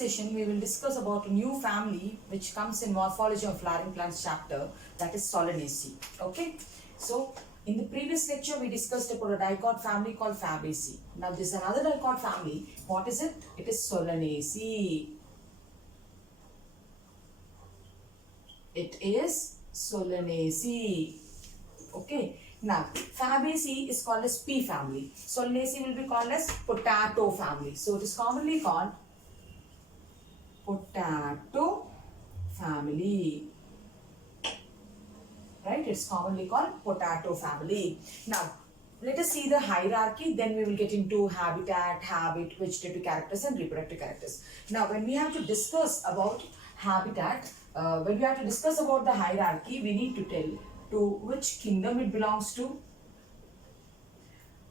session, we will discuss about a new family which comes in Morphology of Flowering Plants chapter, that is Solanaceae. Okay, so in the previous lecture, we discussed about a dicot family called Fabaceae. Now, this is another dicot family. What is it? It is Solanaceae. It is Solanaceae. Okay. Now, Fabaceae is called as pea family. Solanaceae will be called as potato family. So, it is commonly called potato family. Right? It's commonly called potato family. Now, let us see the hierarchy. Then we will get into habitat, habit, vegetative characters and reproductive characters. Now, when we have to discuss about habitat, when we have to discuss about the hierarchy, we need to tell to which kingdom it belongs to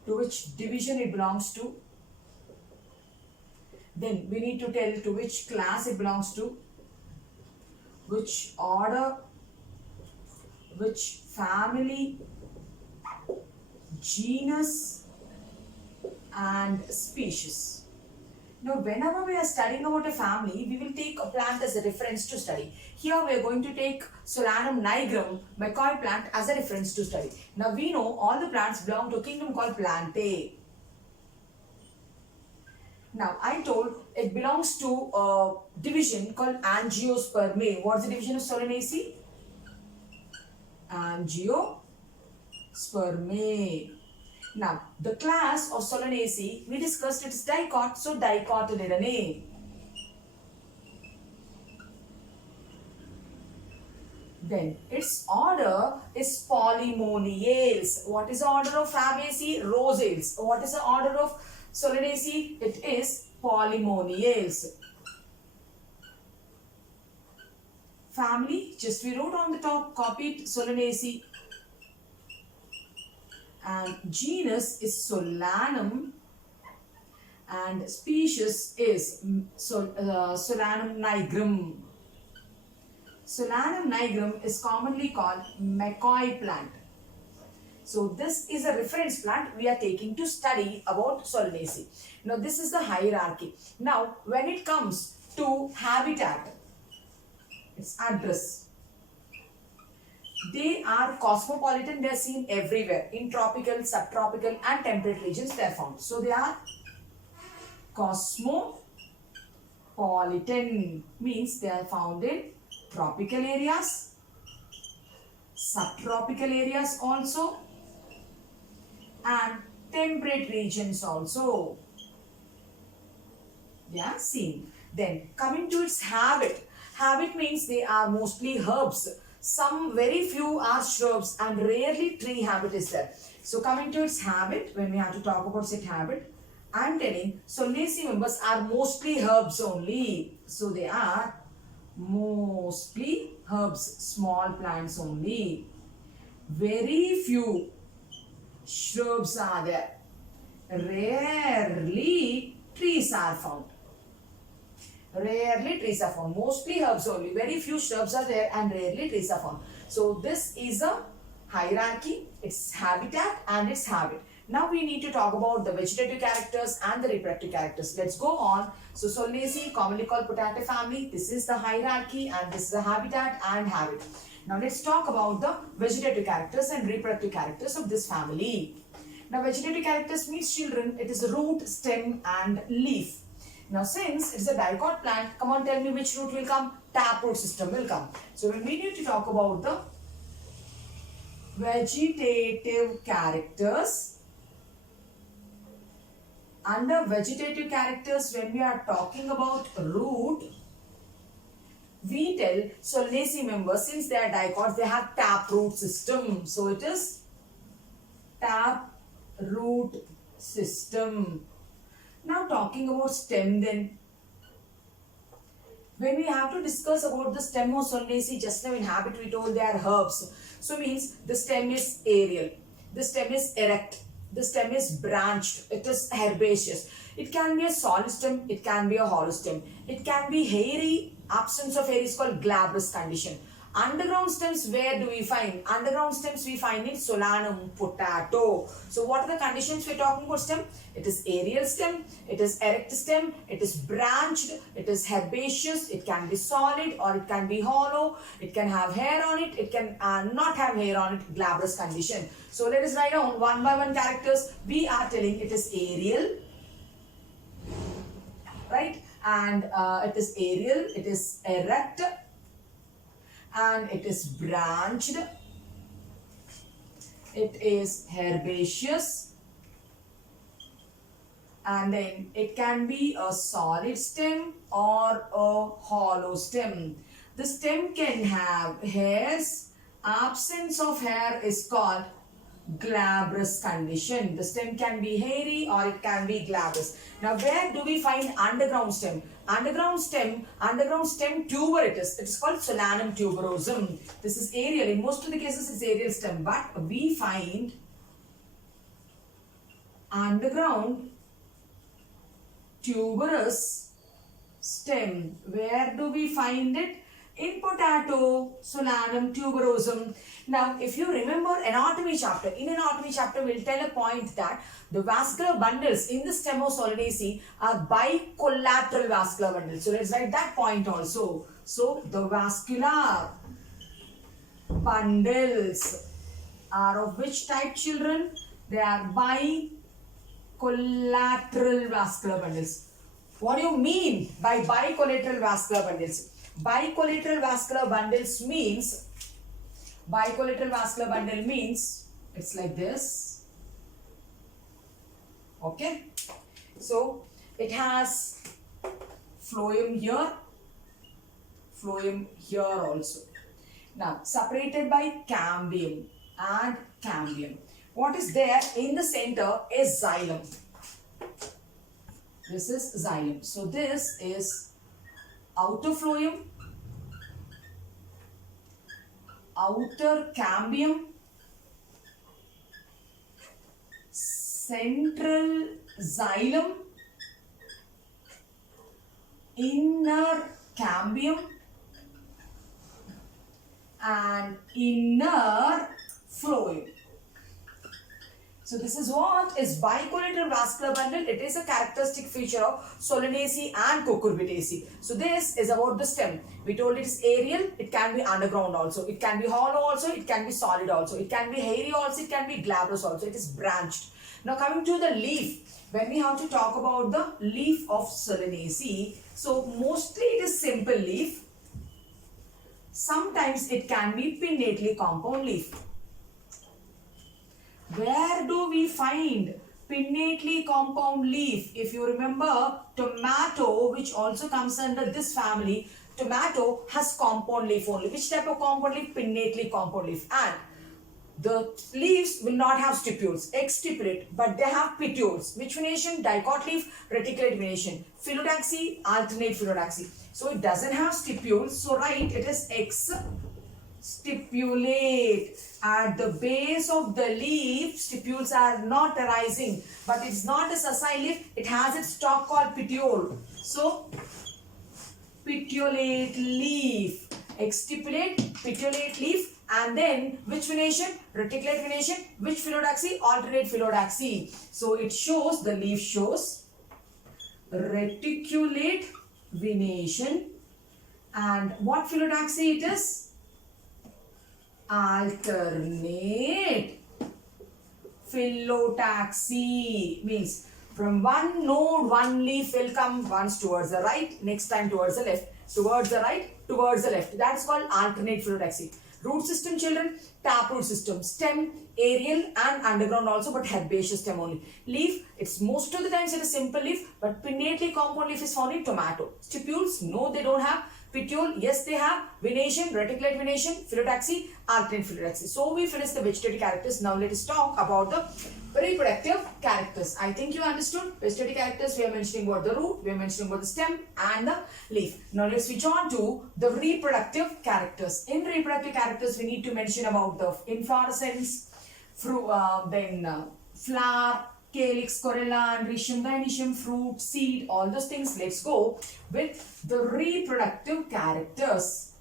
which division it belongs to. Then we need to tell to which class it belongs to, which order, which family, genus and species. Now, whenever we are studying about a family, we will take a plant as a reference to study. Here we are going to take Solanum nigrum, McCoy plant as a reference to study. Now, we know all the plants belong to a kingdom called Plantae. Now, I told it belongs to a division called Angiospermae. What's the division of Solanaceae? Angiospermae. Now, the class of Solanaceae, we discussed it is dicot, so Dicotyledonnae. Then, its order is Polymoniales. What is the order of Fabaceae? Rosales. What is the order of Solanaceae? It is Polymoniales. Family, just we wrote on the top, copied Solanaceae. And genus is Solanum and species is Solanum nigrum. Solanum nigrum is commonly called McCoy plant. So this is a reference plant we are taking to study about Solanaceae. Now this is the hierarchy. Now when it comes to habitat, its address. They are cosmopolitan, they are seen everywhere. In tropical, subtropical and temperate regions they are found. So they are cosmopolitan, means they are found in tropical areas, subtropical areas also and temperate regions also. They are seen. Then coming to its habit. Habit means they are mostly herbs. Some very few are shrubs and rarely tree habit is there. So coming to its habit, when we have to talk about its habit, I am telling Solanaceae members are mostly herbs only. So they are mostly herbs, small plants only. Very few shrubs are there. Rarely trees are found. Rarely trees are found. Mostly herbs only. Very few shrubs are there and rarely trees are found. So this is a hierarchy, its habitat and its habit. Now we need to talk about the vegetative characters and the reproductive characters. Let's go on. So Solanaceae, commonly called potato family. This is the hierarchy and this is the habitat and habit. Now let's talk about the vegetative characters and reproductive characters of this family. Now vegetative characters means children. It is root, stem and leaf. Now since it's a dicot plant, come on, tell me which root will come? Taproot system will come. So when we need to talk about the vegetative characters, under vegetative characters, when we are talking about root, we tell Solanaceae members, since they are dicots, they have taproot system. So it is taproot system. Now talking about stem then. When we have to discuss about the stem of Solanaceae, just now in habit we told they are herbs. So means the stem is aerial, the stem is erect, the stem is branched, it is herbaceous. It can be a solid stem, it can be a hollow stem. It can be hairy, absence of hair is called glabrous condition. Underground stems, where do we find? Underground stems we find in Solanum, potato. So what are the conditions we're talking about stem? It is aerial stem, it is erect stem, it is branched, it is herbaceous, it can be solid or it can be hollow, it can have hair on it, it can not have hair on it, glabrous condition. So let us write down one by one characters. We are telling it is aerial, right? And it is aerial, it is erect, and it is branched, it is herbaceous, and then it can be a solid stem or a hollow stem. The stem can have hairs. Absence of hair is called glabrous condition. The stem can be hairy or it can be glabrous. Now where do we find underground stem? Underground stem tuber it is. It is called Solanum tuberosum. This is aerial. In most of the cases it's aerial stem, but we find underground tuberous stem. Where do we find it? In potato, Solanum tuberosum. Now, if you remember anatomy chapter, in anatomy chapter, we'll tell a point that the vascular bundles in the stem of Solanaceae are bicollateral vascular bundles. So, let's write that point also. So, the vascular bundles are of which type, children? They are bicollateral vascular bundles. What do you mean by bicollateral vascular bundles? Bicollateral vascular bundles means, it's like this. Okay. So it has phloem here also. Now separated by cambium and cambium. What is there in the center is xylem. This is xylem. So this is outer phloem, outer cambium, central xylem, inner cambium, and inner phloem. So this is what is bicollateral vascular bundle. It is a characteristic feature of Solanaceae and Cucurbitaceae. So this is about the stem. We told it is aerial. It can be underground also. It can be hollow also. It can be solid also. It can be hairy also. It can be glabrous also. It is branched. Now coming to the leaf. When we have to talk about the leaf of Solanaceae, so mostly it is simple leaf. Sometimes it can be pinnately compound leaf. Where do we find pinnately compound leaf? If you remember, tomato, which also comes under this family, tomato has compound leaf only. Which type of compound leaf? Pinnately compound leaf. And the leaves will not have stipules, exstipulate, but they have petioles. Which venation? Dicot leaf, reticulate venation. Phyllodaxy, alternate phyllodaxy. So it doesn't have stipules, so right, it is stipulate. At the base of the leaf, stipules are not arising, but it's not a sessile leaf. It has its stalk called petiole. So petiolate leaf, exstipulate, petiolate leaf, and then which venation? Reticulate venation. Which phyllodaxy? Alternate phyllodaxy. So it shows, the leaf shows reticulate venation, and what phyllodaxy it is? Alternate phyllotaxy. Means from one node, one leaf will come once towards the right, next time towards the left, towards the right, towards the left. That is called alternate phyllotaxy. Root system, children, taproot system. Stem, aerial and underground also, but herbaceous stem only. Leaf, it's most of the times it is simple leaf, but pinnately compound leaf is found in tomato. Stipules, no, they don't have. Petiole, yes, they have. Venation, reticulate venation, phyllotaxy, alternate phyllotaxy. So we finished the vegetative characters. Now let us talk about the reproductive characters. I think you understood. Vegetative characters, we are mentioning about the root, we are mentioning about the stem and the leaf. Now let's switch on to the reproductive characters. In reproductive characters, we need to mention about the inflorescence, flower, calyx, corolla, androecium, gynoecium, fruit, seed, all those things. Let's go with the reproductive characters.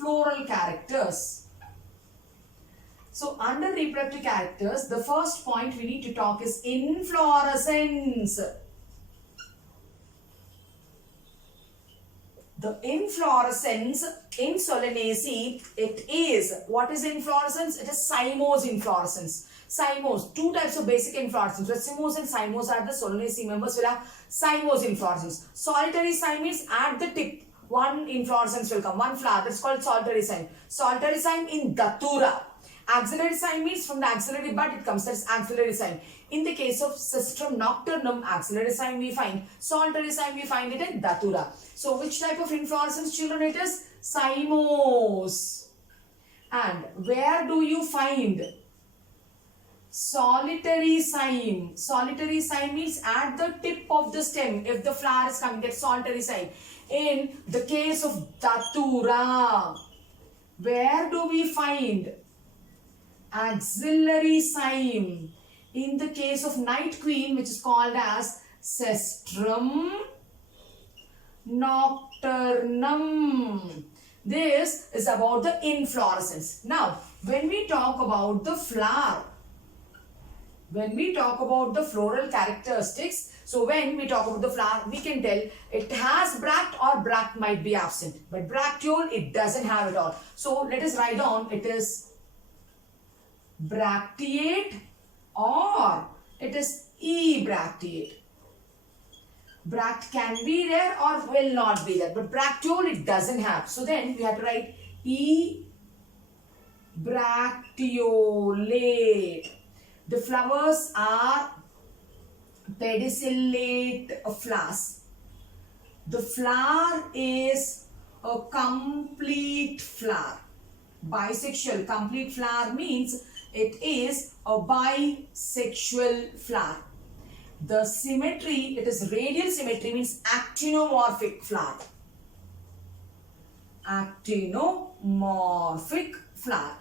floral characters. So under reproductive characters, the first point we need to talk is inflorescence. The inflorescence in Solanaceae, it is, what is inflorescence? It is cymose inflorescence. Cymose, two types of basic inflorescence. Racemose and cymose are the Solanaceae members will have cymose inflorescence. Solitary cyme means at the tip, one inflorescence will come, one flower. That's called solitary cyme. Solitary cyme in Datura. Axillary cyme means from the axillary bud it comes, that's axillary cyme. In the case of Sistrum nocturnum, axillary cyme we find, solitary cyme we find it in Datura. So which type of inflorescence, children, it is? Cymose. And where do you find solitary cyme? Solitary cyme means at the tip of the stem. If the flower is coming, that's solitary cyme. In the case of Datura, where do we find axillary cyme? In the case of night queen, which is called as Cestrum nocturnum. This is about the inflorescence. Now, when we talk about the flower, when we talk about the floral characteristics, so when we talk about the flower, we can tell it has bract or bract might be absent. But bracteole, it doesn't have it all. So let us write down, it is bracteate or it is ebracteate. Bract can be there or will not be there. But bracteole, it doesn't have. So then we have to write ebracteolate. The flowers are pedicellate flowers. The flower is a complete flower. Bisexual. Complete flower means it is a bisexual flower. The symmetry, it is radial symmetry, means actinomorphic flower. Actinomorphic flower.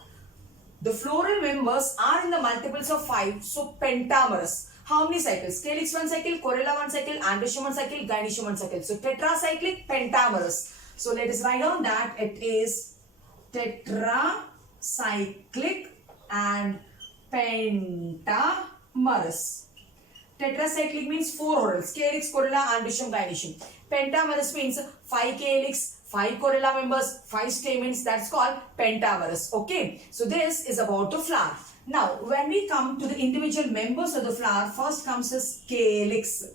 The floral members are in the multiples of 5, so pentamerous. How many cycles? Calyx 1 cycle, corolla 1 cycle, androecium 1 cycle, gynoecium 1 cycle. So tetracyclic, pentamerous. So let us write down that it is tetracyclic and pentamerous. Tetracyclic means 4 whorls. Calyx, corolla, androecium, gynoecium. Pentamerous means 5 calyx, 5 corolla members, 5 stamens. That's called pentamerous. Okay. So this is about the flower. Now, when we come to the individual members of the flower, first comes as calyx.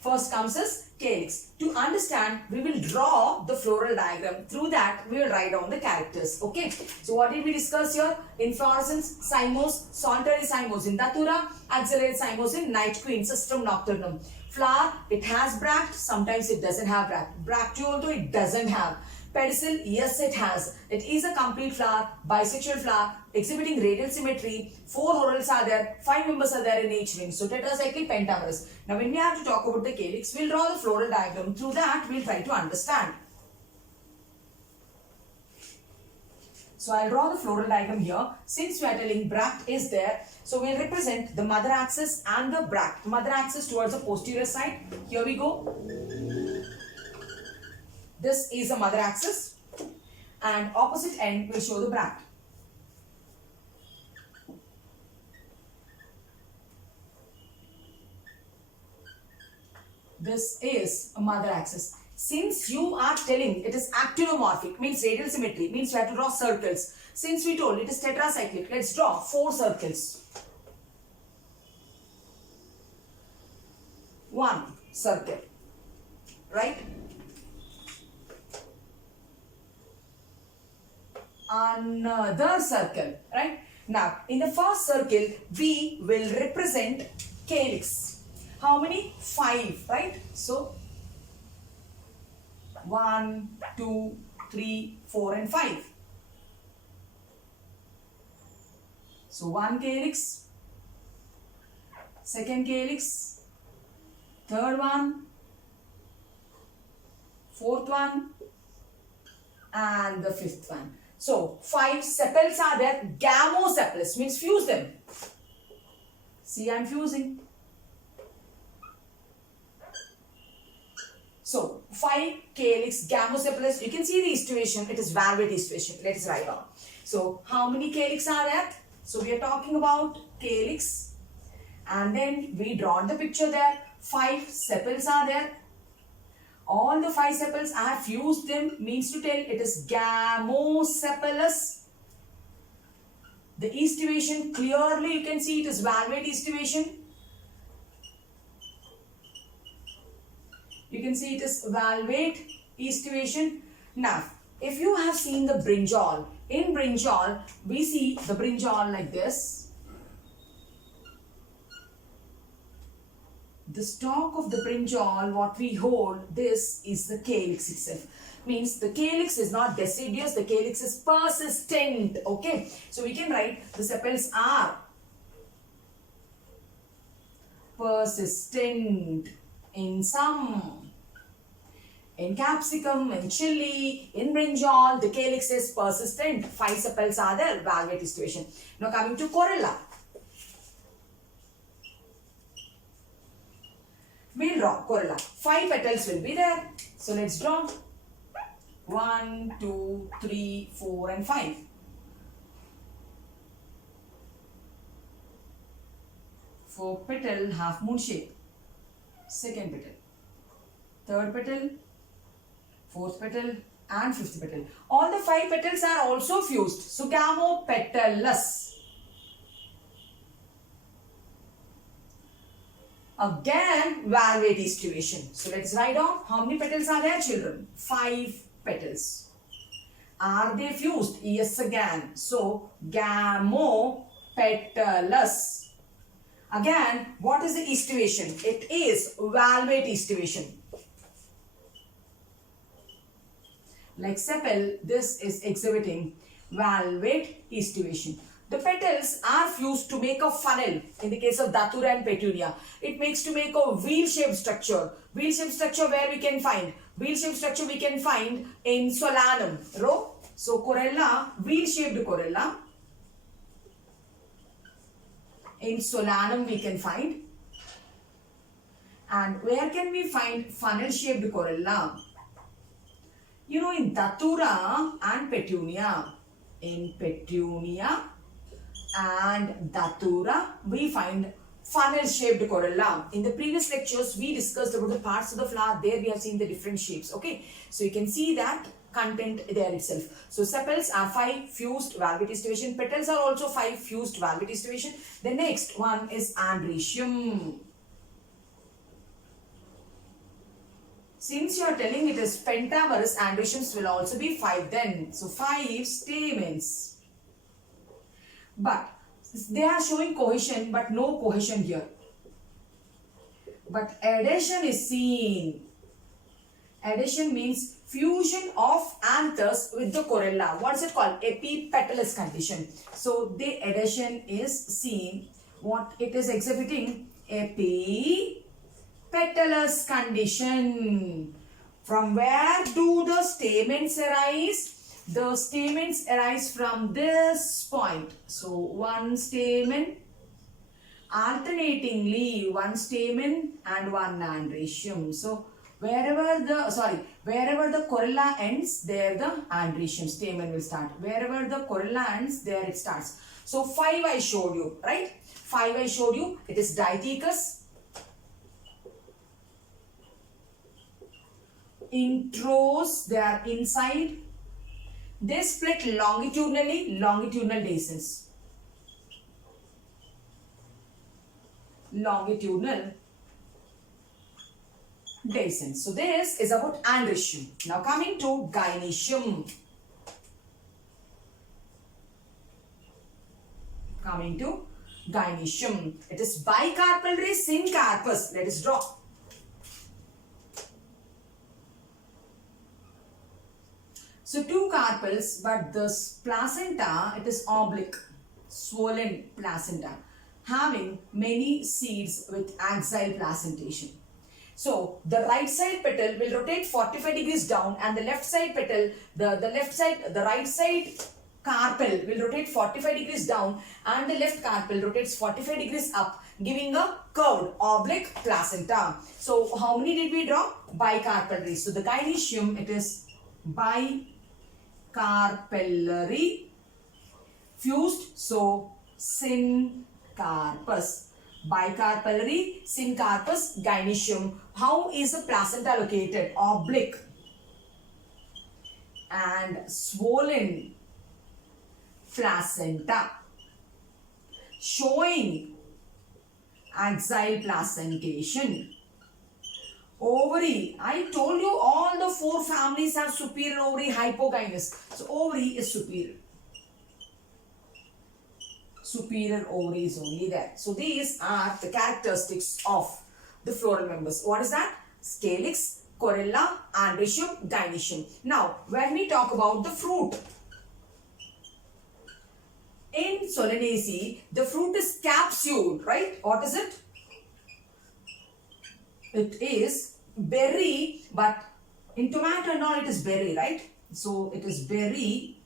First comes as calyx. To understand, we will draw the floral diagram. Through that, we will write down the characters. Okay. So what did we discuss here? Inflorescence, cymose, solitary cymose in Datura, axillary cymose in night queen, Sistrum nocturnum. Flower, it has bract, sometimes it doesn't have bract. Bracteole, though, it doesn't have. Pedicel, yes, it has. It is a complete flower, bisexual flower, exhibiting radial symmetry. 4 whorls are there, 5 members are there in each ring. So tetracyclic, pentamerous. Now when we have to talk about the calyx, we'll draw the floral diagram. Through that, we'll try to understand. So I'll draw the floral diagram here. Since we are telling bract is there, so we'll represent the mother axis and the bract. Mother axis towards the posterior side. Here we go. This is the mother axis and opposite end will show the bract. This is a mother axis. Since you are telling it is actinomorphic, means radial symmetry, means you have to draw circles. Since we told it is tetracyclic, let's draw 4 circles. 1 circle, right? Another circle, right? Now, in the first circle, we will represent calyx. How many? 5, right? So, 1, 2, 3, 4 and 5. So, 1 calyx, second calyx, third one, fourth one, and the fifth one. So, 5 sepals are there. Gamosepalous means fuse them. See, I am fusing. So 5 calyx gamosepalous. You can see the estuation. It is valvate estuation. Let us write down. So how many calyx are there? So we are talking about calyx, and then we draw the picture there. 5 sepals are there. All the 5 sepals I have fused them, means to tell it is gamosepalous. The estuation, clearly you can see it is valvate estuation. You can see it is valvate estuation. Now, if you have seen the brinjal, in brinjal, we see the brinjal like this. The stalk of the brinjal, what we hold, this is the calyx itself. Means the calyx is not deciduous, the calyx is persistent. Okay, so we can write the sepals are persistent in some. In capsicum, in chili, in brinjal, the calyx is persistent. 5 sepals are there, valvate estuation. Now coming to corolla. We'll draw corolla. 5 petals will be there. So let's draw. 1, 2, 3, 4 and 5. For petal, half moon shape. Second petal. Third petal. Fourth petal and fifth petal. All the 5 petals are also fused. So gamopetalous. Again, valvate estuation. So let's write down how many petals are there, children? 5 petals. Are they fused? Yes, again. So gamopetalous. Again, what is the estuation? It is valvate estuation. Like sepal, this is exhibiting valvate estuation. The petals are fused to make a funnel. In the case of Datura and Petunia, it makes to make a wheel-shaped structure. Wheel-shaped structure where we can find? Wheel-shaped structure we can find in Solanum. Row. So corolla, wheel-shaped corolla. In Solanum we can find. And where can we find funnel-shaped corolla? You know, in Datura and Petunia. In Petunia and Datura, we find funnel-shaped corolla. In the previous lectures, we discussed about the parts of the flower. There we have seen the different shapes. Okay, so you can see that content there itself. So sepals are 5 fused valvate estuation. Petals are also 5 fused valvate estuation. The next one is androecium. Since you are telling it is pentamerous, androeciums will also be 5 then. So 5 stamens. But they are showing cohesion, but no cohesion here. But adhesion is seen. Adhesion means fusion of anthers with the corolla. What is it called? Epipetalous condition. So the adhesion is seen. What it is exhibiting? Epipetalous condition. From where do the stamens arise? The stamens arise from this point. So one stamen, alternatingly one stamen and one androecium. So wherever the corolla ends, there the androecium stamen will start. Wherever the corolla ends, there it starts. So 5 I showed you, right? 5 I showed you. It is dithecous, intros, they are inside. They split longitudinally, longitudinal dehiscence. Longitudinal dehiscence. So this is about androecium. Now coming to gynoecium. Coming to gynoecium. It is bicarpal ray syncarpous. Let us draw. So 2 carpels, but this placenta, it is oblique, swollen placenta, having many seeds with axile placentation. So the right side petal will rotate 45 degrees down, and the left side petal, the right side carpel will rotate 45 degrees down and the left carpel rotates 45 degrees up, giving a curved oblique placenta. So how many did we draw? Bicarpellary. So the gynoecium, it is bicarpellary fused, so syncarpus. Bicarpellary, syncarpus, gynoecium. How is the placenta located? Oblique and swollen placenta, showing axile placentation. Ovary, I told you all the 4 families have superior ovary, hypogynous. So ovary is superior. Superior ovary is only there. So these are the characteristics of the floral members. What is that? Calyx, corolla, androecium, gynoecium. Now, when we talk about the fruit, in Solanaceae, the fruit is capsule, right? What is it? It is berry, but in tomato and all it is berry, right? So it is berry,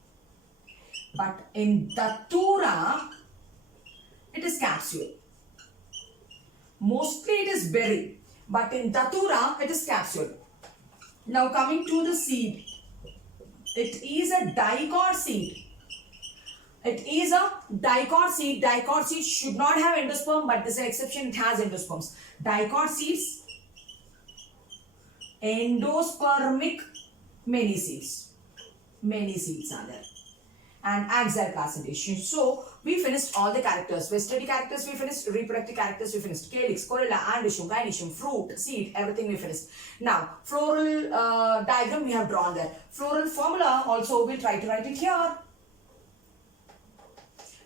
but in Datura, it is capsule. Mostly it is berry, but in Datura, it is capsule. Now coming to the seed, it is a dicot seed. It is a dicot seed. Dicot seed should not have endosperm, but this is an exception, it has endosperms. Dicot seeds, endospermic, many seeds. Many seeds are there. And axial placentation. So, we finished all the characters. Vestigial characters we finished, reproductive characters we finished. Calyx, corolla, androecium, gynoecium, fruit, seed, everything we finished. Now, floral diagram we have drawn there. Floral formula also we'll try to write it here.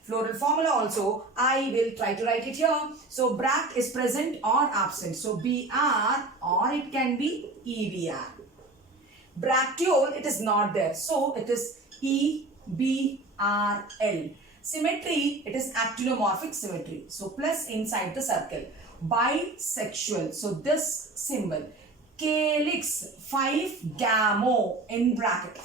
Floral formula also I will try to write it here. So, bract is present or absent. So, BR or it can be EBR. Bracteole, it is not there. So, it is EBRL. Symmetry, it is actinomorphic symmetry. So, plus inside the circle. Bisexual. So, this symbol. Calyx, 5-gamo in bracket.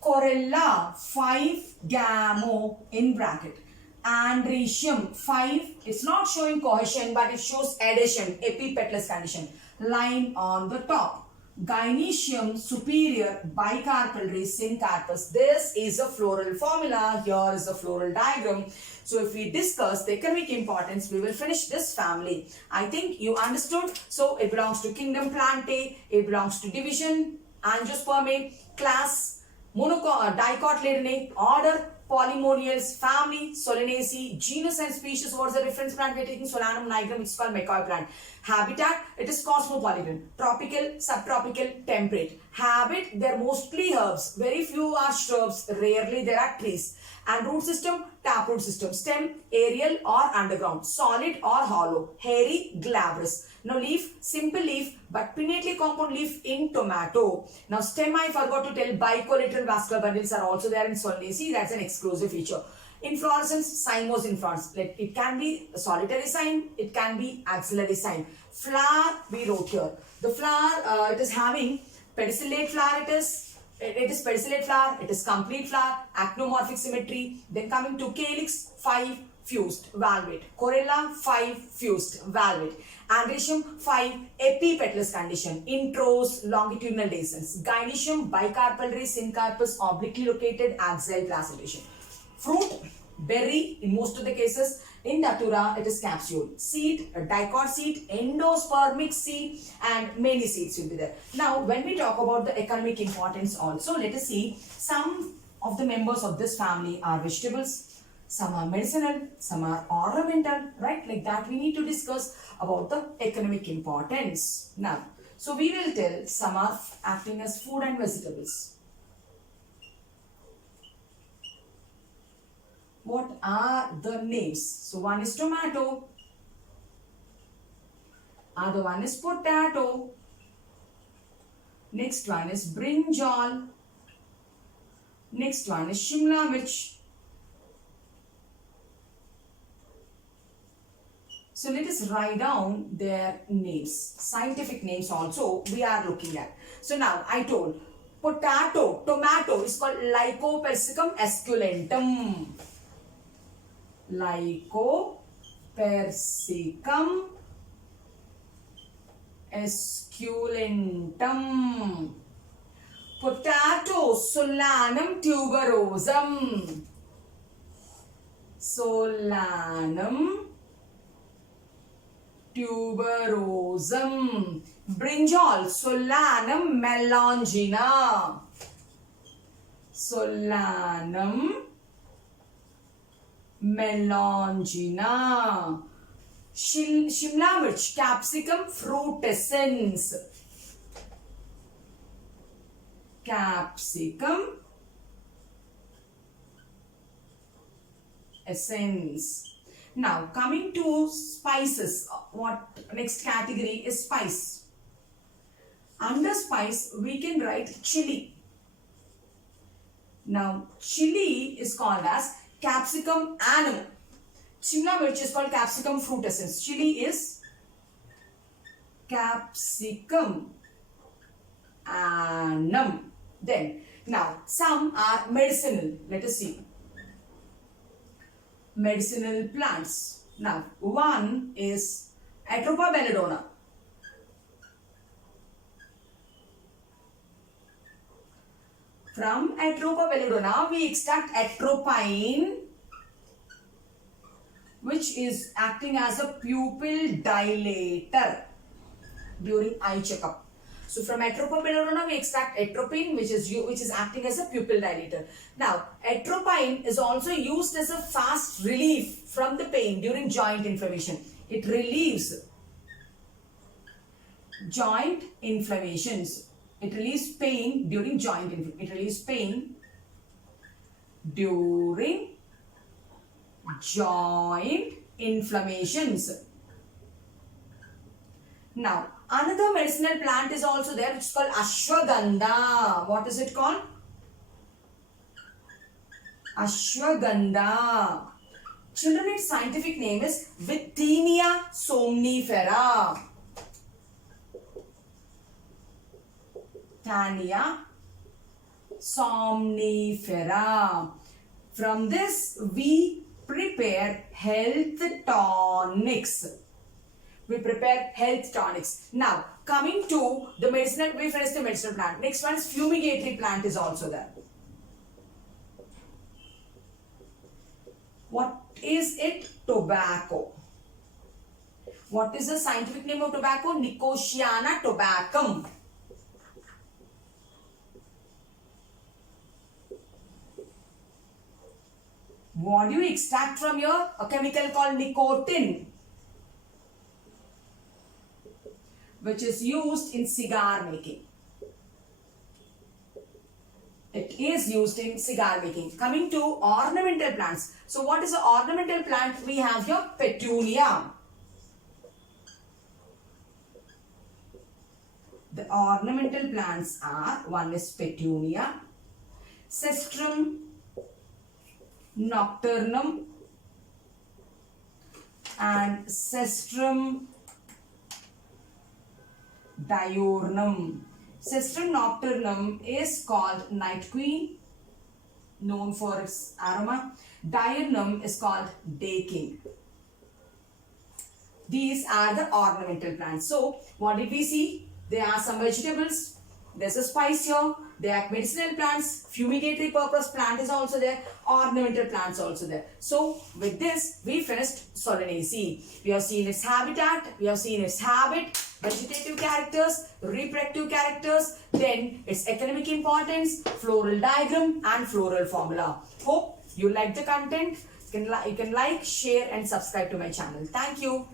Corolla, 5-gamo in bracket. Androecium, 5. It's not showing cohesion, but it shows adhesion, epipetalous condition. Line on the top. Gynoecium, superior, bicarpellary, syncarpus. This is a floral formula. Here is the floral diagram. So if we discuss the economic importance, we will finish this family. I think you understood. So it belongs to kingdom Plantae. It belongs to division Angiospermae, class Dicotyledonate, order Polymonials, family Solanaceae, genus and species. What is the reference plant we are taking? Solanum nigrum, it's called McCoy plant. Habitat, it is cosmopolitan, tropical, subtropical, temperate. Habit, they are mostly herbs, very few are shrubs, rarely there are trees. And root system, taproot system. Stem, aerial or underground, solid or hollow, hairy, glabrous. Now leaf, simple leaf but pinnately compound leaf in tomato. Now stem, I forgot to tell, bicollateral vascular bundles are also there in Solanaceae. That's an exclusive feature. Inflorescence, cymose inflorescence. It can be a solitary cyme, it can be axillary cyme. Flower, we wrote here. The flower, it is having pedicellate flower, it is pedicellate flower, it is complete flower, actinomorphic symmetry. Then coming to calyx, 5 fused, valvate. Corolla, 5 fused, valvate. Androecium, 5 epipetalous condition, intros, longitudinal descents. Gynoecium, bicarpellary, syncarpus, obliquely located, axial placentation. Fruit, berry in most of the cases. In Datura, it is capsule. Seed, a dicot seed, endospermic seed, and many seeds will be there. Now, when we talk about the economic importance also, let us see some of the members of this family are vegetables, some are medicinal, some are ornamental, right? Like that we need to discuss about the economic importance. Now, so we will tell some are acting as food and vegetables. What are the names? So one is tomato, other one is potato, next one is brinjal, next one is shimla mirch. So let us write down their names, scientific names also we are looking at. So now I told Potato, tomato is called Lycopersicum esculentum. Lycopersicum esculentum. Potato, Solanum tuberosum. Solanum tuberosum. Brinjal, Solanum melongena. Solanum melongena. Shimla mirch, Capsicum frutescens. Capsicum essence. Now coming to spices, what next category is spice. Under spice we can write chili. Now chili is called as Capsicum annum. Shimla mirch is called Capsicum frutescens. Chili is Capsicum annum. Then now some are medicinal. Let us see. Medicinal plants. Now one is Atropa belladonna. From Atropa belladonna we extract atropine, which is acting as a pupil dilator during eye checkup. So from Atropa belladonna we extract atropine, which is acting as a pupil dilator. Now atropine is also used as a fast relief from the pain during joint inflammation. It relieves joint inflammations. It relieves pain during joint inflammation. It relieves pain during joint inflammations. Now another medicinal plant is also there, which is called ashwagandha. What is it called? Ashwagandha. Children, its scientific name is Withinia somnifera. Withinia somnifera. From this we prepare health tonics. We prepare health tonics. Now, coming to the medicinal, we finished the medicinal plant. Next one is fumigatory plant is also there. What is it? Tobacco. What is the scientific name of tobacco? Nicotiana tobacum. What do you extract from here? A chemical called nicotine, which is used in cigar making. It is used in cigar making. Coming to ornamental plants. So what is the ornamental plant? We have here petunia. The ornamental plants are, one is petunia, Cestrum nocturnum and Cestrum diurnum. Cestrum nocturnum is called night queen, known for its aroma. Diurnum is called day king. These are the ornamental plants. So what did we see? There are some vegetables. There's a spice here. There are medicinal plants. Fumigatory purpose plant is also there. Ornamental plants also there. So with this we finished Solanaceae. We have seen its habitat. We have seen its habit, vegetative characters, reproductive characters, then its economic importance, floral diagram and floral formula. Hope you like the content. You can like, share and subscribe to my channel. Thank you.